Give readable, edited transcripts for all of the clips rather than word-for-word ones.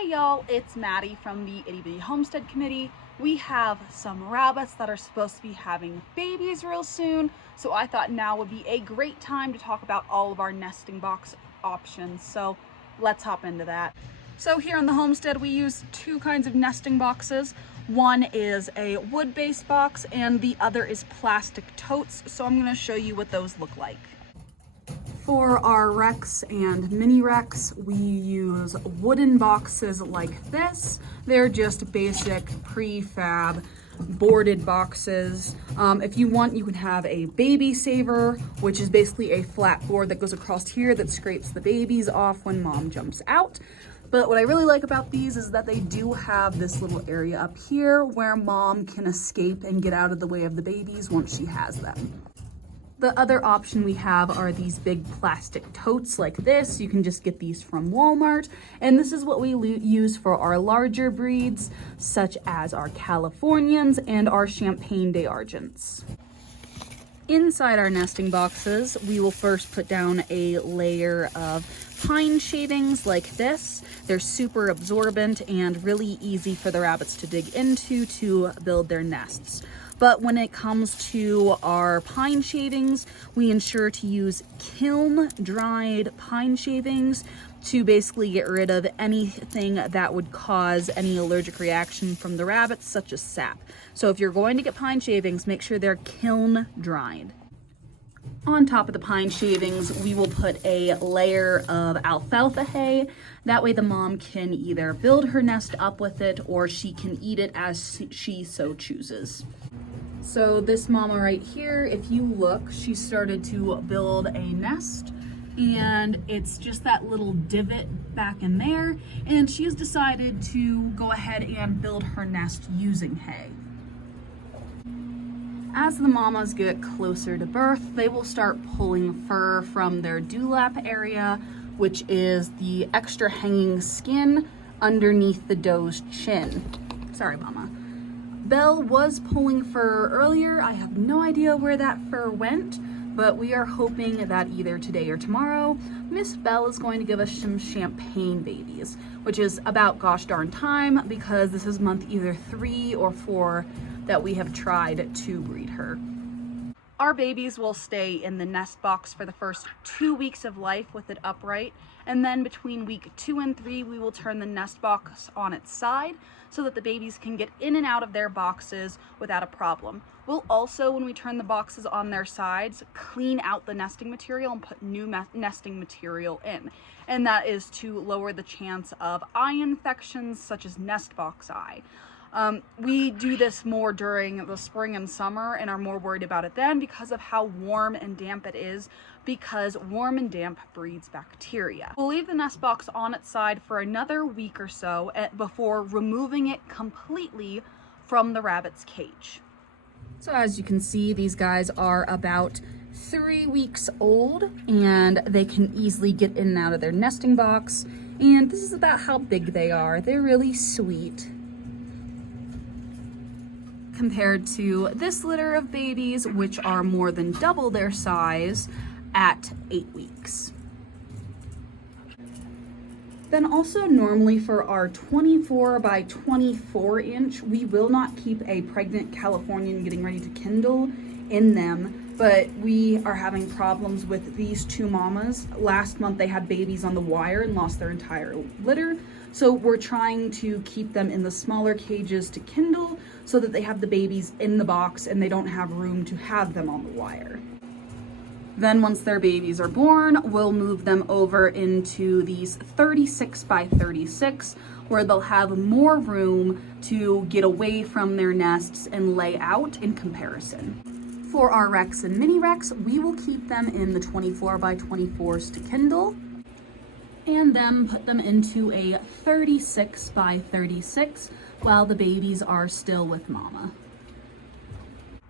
Hey y'all, it's Maddie from the Itty Bitty Homestead Committee. We have some rabbits that are supposed to be having babies real soon, so I thought now would be a great time to talk about all of our nesting box options. So let's hop into that. So here on the homestead we use two kinds of nesting boxes. One is a wood-based box and the other is plastic totes, so I'm going to show you what those look like. For our Rex and mini Rex, we use wooden boxes like this. They're just basic prefab boarded boxes. If you want, you can have a baby saver, which is basically a flat board that goes across here that scrapes the babies off when mom jumps out. But what I really like about these is that they do have this little area up here where mom can escape and get out of the way of the babies once she has them. The other option we have are these big plastic totes like this. You can just get these from Walmart. And this is what we use for our larger breeds, such as our Californians and our Champagne des Argents. Inside our nesting boxes, we will first put down a layer of pine shavings like this. They're super absorbent and really easy for the rabbits to dig into to build their nests. But when it comes to our pine shavings, we ensure to use kiln dried pine shavings to basically get rid of anything that would cause any allergic reaction from the rabbits, such as sap. So if you're going to get pine shavings, make sure they're kiln dried. On top of the pine shavings, we will put a layer of alfalfa hay. That way the mom can either build her nest up with it or she can eat it as she so chooses. So this mama right here, if you look, she started to build a nest and it's just that little divot back in there. And she's decided to go ahead and build her nest using hay. As the mamas get closer to birth, they will start pulling fur from their dewlap area, which is the extra hanging skin underneath the doe's chin. Sorry, mama. Belle was pulling fur earlier. I have no idea where that fur went, but we are hoping that either today or tomorrow, Miss Belle is going to give us some champagne babies, which is about gosh darn time because this is month either 3 or 4 that we have tried to breed her. Our babies will stay in the nest box for the first 2 weeks of life with it upright, and then between week 2 and 3 we will turn the nest box on its side so that the babies can get in and out of their boxes without a problem. We'll also, when we turn the boxes on their sides, clean out the nesting material and put new nesting material in, and that is to lower the chance of eye infections such as nest box eye. We do this more during the spring and summer and are more worried about it then because of how warm and damp it is, because warm and damp breeds bacteria. We'll leave the nest box on its side for another week or so before removing it completely from the rabbit's cage. So as you can see, these guys are about 3 weeks old and they can easily get in and out of their nesting box. And this is about how big they are. They're really sweet compared to this litter of babies, which are more than double their size at 8 weeks. Then also normally for our 24 by 24 inch, we will not keep a pregnant Californian getting ready to Kindle in them, but we are having problems with these two mamas. Last month they had babies on the wire and lost their entire litter. So we're trying to keep them in the smaller cages to Kindle so that they have the babies in the box and they don't have room to have them on the wire. Then once their babies are born, we'll move them over into these 36 by 36 where they'll have more room to get away from their nests and lay out in comparison. For our Rex and mini Rex, we will keep them in the 24 by 24s to Kindle and then put them into a 36 by 36 while the babies are still with mama.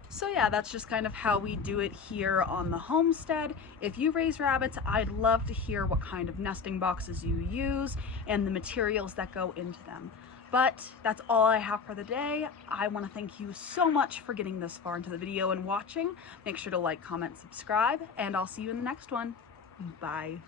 So yeah, that's just kind of how we do it here on the homestead. If you raise rabbits, I'd love to hear what kind of nesting boxes you use and the materials that go into them. But that's all I have for the day. I want to thank you so much for getting this far into the video and watching. Make sure to like, comment, subscribe, and I'll see you in the next one. Bye.